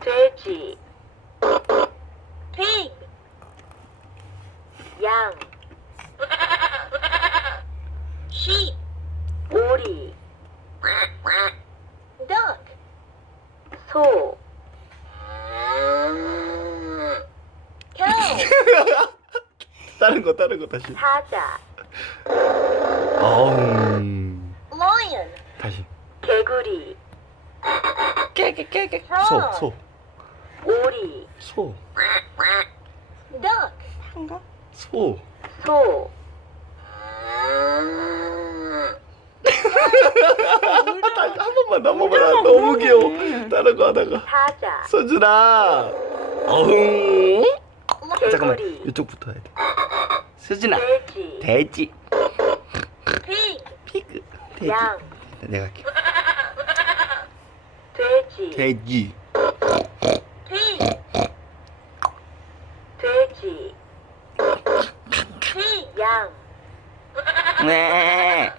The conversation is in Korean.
돼지. pig. 양. sheep. 오리. duck. 소. cow. 다른 거 다시. 사자. lion. 다시. 개구리. 깨깨깨깨. frog. 소. 오리. 소. duck. 한가? 소. 소. 다시 한 번만 넘어봐라. 너무 귀여워. 다른 거 하다가. 사자. 서준아. 어흥. 잠깐만. 개구리. 이쪽부터 해야 돼. 서준아. 돼지. 돼지. pig. 피그. 돼지. 양. 내가 할게. 돼지. 돼지. pig. 돼지. pig. 양. 네.